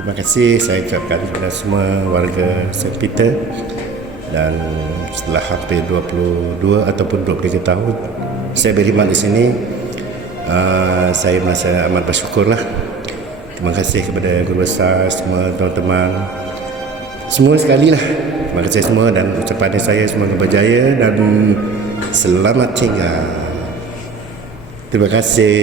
Terima kasih saya ucapkan kepada semua warga St. Peter, dan setelah hampir 22 ataupun 23 tahun saya berkhidmat di sini, saya merasa amat bersyukurlah. Terima kasih kepada guru besar, semua teman-teman, semua sekali lah. Terima kasih semua, dan ucapan saya semoga berjaya dan selamat tinggal. Terima kasih.